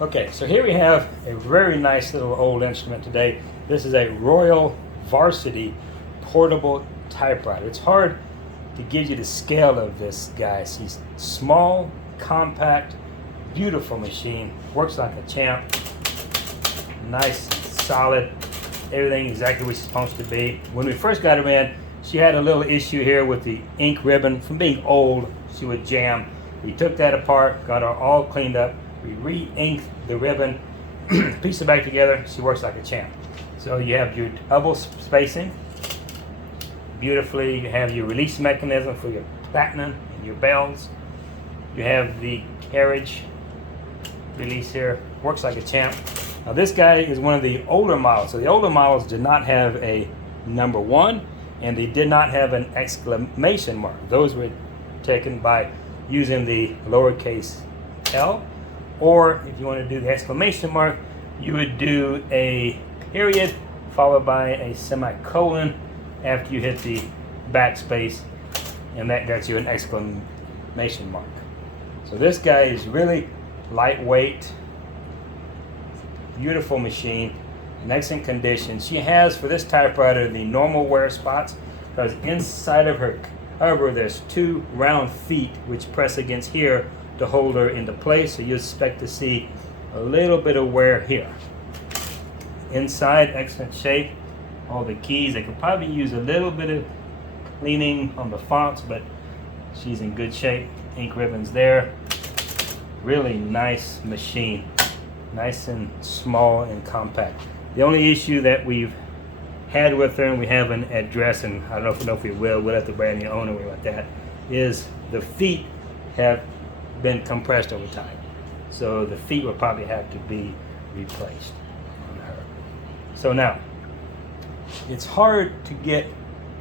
Okay, so here we have a very nice little old instrument today. This is a Royal Varsity portable typewriter. It's hard to give you the scale of this guy. He's small, compact, beautiful machine. Works like a champ. Nice, solid, everything exactly what it's supposed to be. When we first got her in, she had a little issue here with the ink ribbon. From being old, she would jam. We took that apart, got her all cleaned up. We re-inked the ribbon, pieced it back together. She works like a champ. So you have your double spacing. Beautifully, you have your release mechanism for your platinum and your bells. You have the carriage release here. Works like a champ. Now this guy is one of the older models. So the older models did not have a number 1 and they did not have an exclamation mark. Those were taken by using the lowercase l, or if you want to do the exclamation mark, you would do a period followed by a semicolon after you hit the backspace, and that gets you an exclamation mark. So this guy is really lightweight, beautiful machine, in excellent condition. She has, for this typewriter, the normal wear spots, because inside of her cover there's 2 round feet which press against here to hold her into place, so you expect to see a little bit of wear here. Inside, excellent shape. All the keys, they could probably use a little bit of cleaning on the fonts, but she's in good shape. Ink ribbons there. Really nice machine. Nice and small and compact. The only issue that we've had with her, and we haven't addressed, and I don't know if we will, we'll have to brand the owner with that, is the feet have been compressed over time. So the feet will probably have to be replaced on her. So now, it's hard to get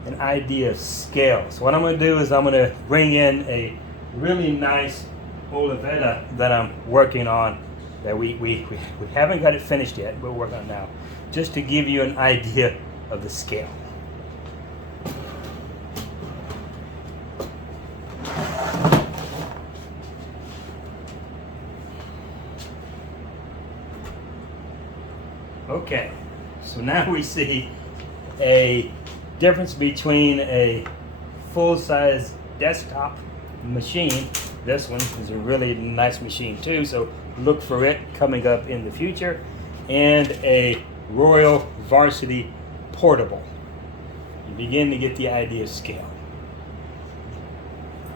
an idea of scale. So what I'm going to do is I'm going to bring in a really nice Olivetta that I'm working on, that we haven't got it finished yet, but we're working on it now, just to give you an idea of the scale. Okay, so now we see a difference between a full-size desktop machine. This one is a really nice machine too, so look for it coming up in the future, and a Royal Varsity portable. You begin to get the idea of scale.